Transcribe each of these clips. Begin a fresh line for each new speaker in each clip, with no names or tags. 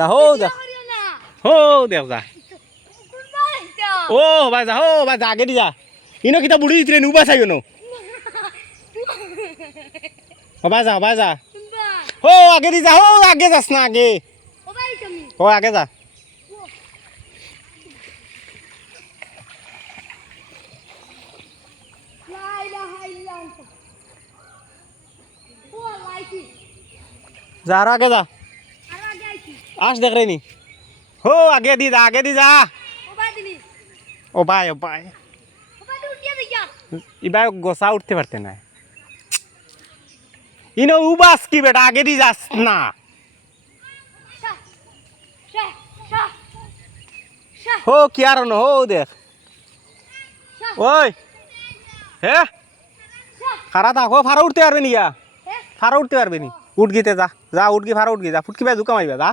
যা হো
না।
হো দেখ যা ও ভাই যা হো ভাই যা আগে দি যা। ইনো কিতা বুড়ি দিতে নুবা চাই নো। ভাই যা ভাই যা হো আগে দি যা হো আগে যাস না আগে।
ও
আগে যা। যা আর আগে যা।
আইছি
আস দেখ রে নি হো আগে দি যা আগে দি যা
ও ভাই দিলি
ও ভাই ও ভাই
ও ভাই উঠিয়ে দিয়া
এবার গোসা উঠতে পারতে না ইনো উবাস কি বেটা আগে দি যাস না
শা শা শা শা
হো কি আর ন হো দেখ
শা
ওই হে
শা
খারা থাক হো ফারা উঠতে পারবে নি গা
হে
ফারা উঠতে পারবে নি উঠ গিতে যা যা উঠ গি ফারা উঠ গি যা ফুটকি ভাই জুকা মারিবা যা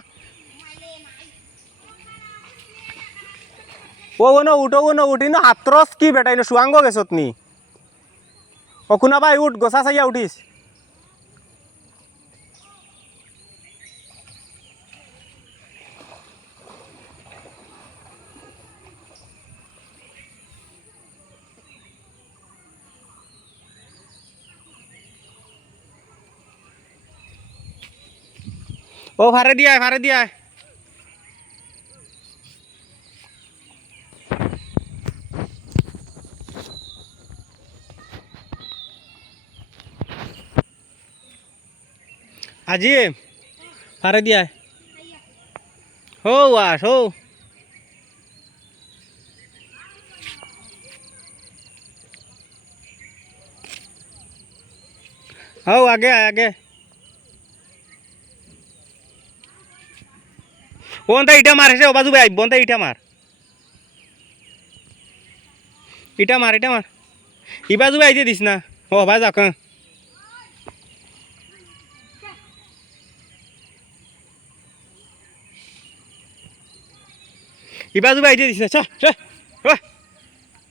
ও ওনো উঠো ওনো উঠি ন হাতরস কি বেটা, ইনো গেছত নি? ও কুনা ভাই উঠ গোসা চাইয়া উঠিস ও ফারে দিয়া ফারে দিয়া আজি ফারে দিয়া হো আস হো হো আগে আয়, আগে ওনটা ইটা মার হেসে ও বাজু ভাই বনটা ইটা মার ইটা মার ইটা মার ই বাজু ভাই দিয়ে দিস না ইবাজু ভাই দিয়ে দিছে চা